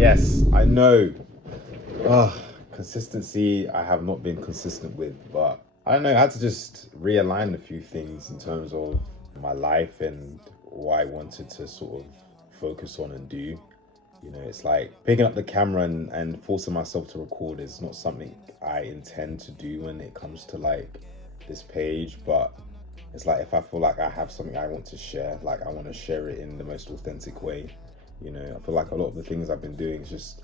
Yes, I know. Ugh, consistency, I have not been consistent with, but I don't know. I had to just realign a few things in terms of my life and what I wanted to sort of focus on and do. It's like picking up the camera and forcing myself to record is not something I intend to do when it comes to like this page, but it's like if I feel like I have something I want to share, like I want to share it in the most authentic way. I feel like a lot of the things I've been doing is just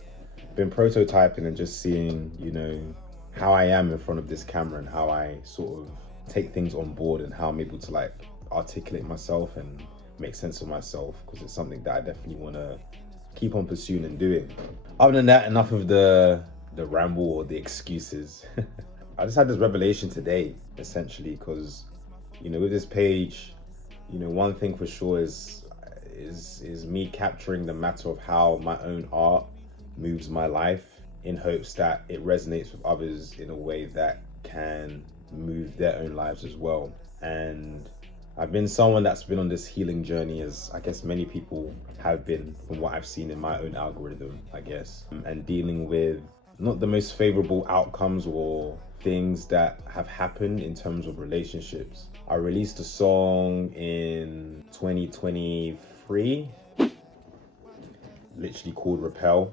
been prototyping and just seeing, how I am in front of this camera and how I sort of take things on board and how I'm able to like articulate myself and make sense of myself because it's something that I definitely want to keep on pursuing and doing. Other than that, enough of the ramble or the excuses. I just had this revelation today, essentially, because with this page, one thing for sure is me capturing the matter of how my own art moves my life in hopes that it resonates with others in a way that can move their own lives as well. And I've been someone that's been on this healing journey, as I guess many people have been from what I've seen in my own algorithm, I guess, and dealing with not the most favorable outcomes or things that have happened in terms of relationships. I released a song in 2023, literally called Repel,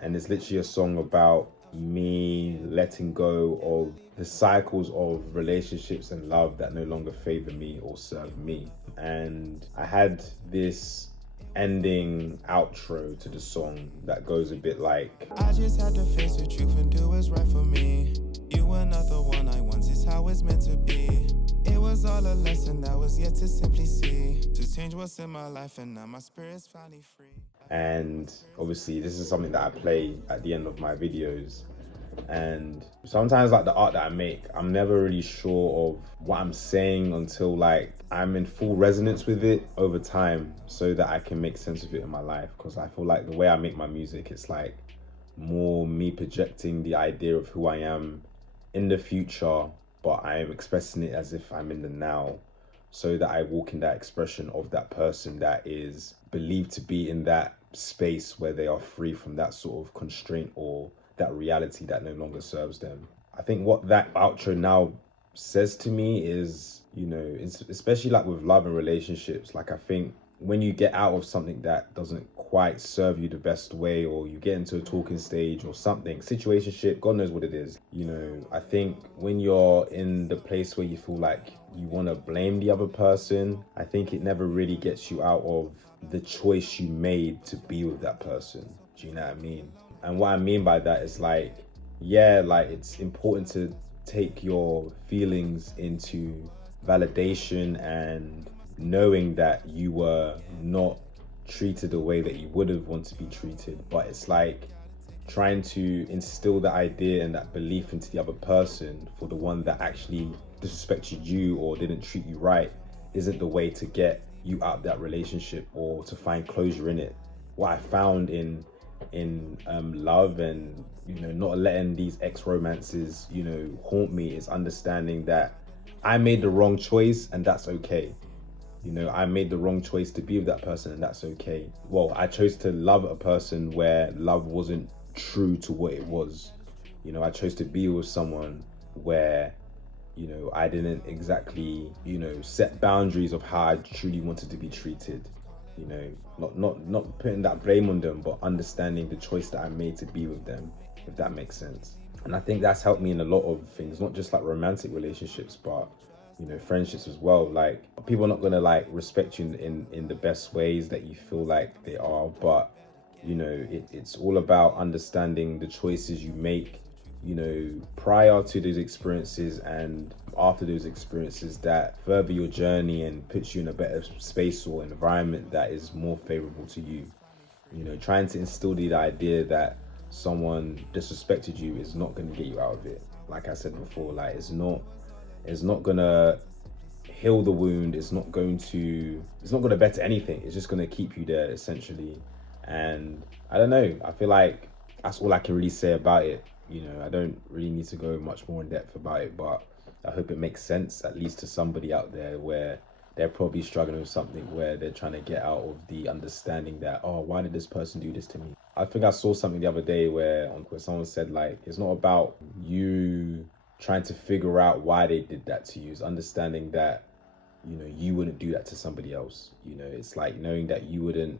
and it's literally a song about me letting go of the cycles of relationships and love that no longer favor me or serve me. And I had this ending outro to the song that goes a bit like, I just had to face the truth and do what's right for me. You were not the one I want, it's how it's meant to be. It was all a lesson that was yet to simply see. To change what's in my life and now my spirit's finally free. and obviously this is something that I play at the end of my videos. And sometimes like the art that I make, I'm never really sure of what I'm saying until like I'm in full resonance with it over time so that I can make sense of it in my life. Because I feel like the way I make my music, it's like more me projecting the idea of who I am in the future, but I am expressing it as if I'm in the now, so that I walk in that expression of that person that is believed to be in that space where they are free from that sort of constraint or that reality that no longer serves them. I think what that outro now says to me is, especially like with love and relationships, like I think when you get out of something that doesn't quite serve you the best way, or you get into a talking stage or something, situationship, God knows what it is. I think when you're in the place where you feel like you want to blame the other person, I think it never really gets you out of the choice you made to be with that person. Do you know what I mean? And what I mean by that is like, yeah, like it's important to take your feelings into validation and knowing that you were not treated the way that you would have wanted to be treated. But it's like trying to instill that idea and that belief into the other person for the one that actually disrespected you or didn't treat you right isn't the way to get you out of that relationship or to find closure in it. What I found in love and not letting these ex romances haunt me is understanding that I made the wrong choice and that's okay. I made the wrong choice to be with that person and that's okay. Well, I chose to love a person where love wasn't true to what it was. I chose to be with someone where I didn't exactly set boundaries of how I truly wanted to be treated. Not putting that blame on them, but understanding the choice that I made to be with them, if that makes sense. And I think that's helped me in a lot of things, not just like romantic relationships, but friendships as well. Like people are not gonna like respect you in the best ways that you feel like they are, but it's all about understanding the choices you make prior to those experiences and after those experiences that further your journey and puts you in a better space or environment that is more favorable to you. Trying to instill the idea that someone disrespected you is not going to get you out of it. Like I said before, like it's not gonna heal the wound. It's not gonna better anything. It's just gonna keep you there essentially. And I don't know, I feel like that's all I can really say about it. I don't really need to go much more in depth about it, but I hope it makes sense at least to somebody out there where they're probably struggling with something where they're trying to get out of the understanding that, oh, why did this person do this to me? I think I saw something the other day where someone said, like, it's not about you trying to figure out why they did that to you. It's understanding that, you know, you wouldn't do that to somebody else. You know, it's like knowing that you wouldn't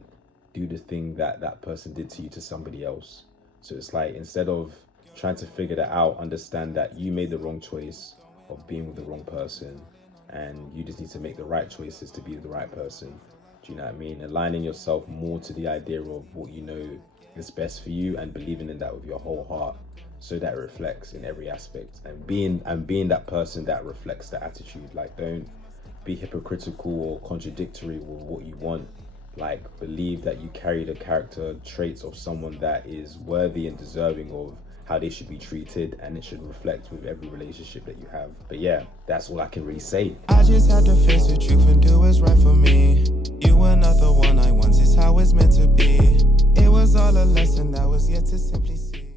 do the thing that that person did to you to somebody else. So it's like, instead of trying to figure that out, understand that you made the wrong choice of being with the wrong person, and you just need to make the right choices to be the right person. Do you know what I mean? Aligning yourself more to the idea of what you know is best for you, and believing in that with your whole heart, so that it reflects in every aspect, and being that person that reflects the attitude. Like, don't be hypocritical or contradictory with what you want. Like, believe that you carry the character traits of someone that is worthy and deserving of how they should be treated, and it should reflect with every relationship that you have. But yeah, that's all I can really say. I just had to face the truth and do what's right for me. You were not the one I once, it's how it's meant to be. It was all a lesson that was yet to simply see.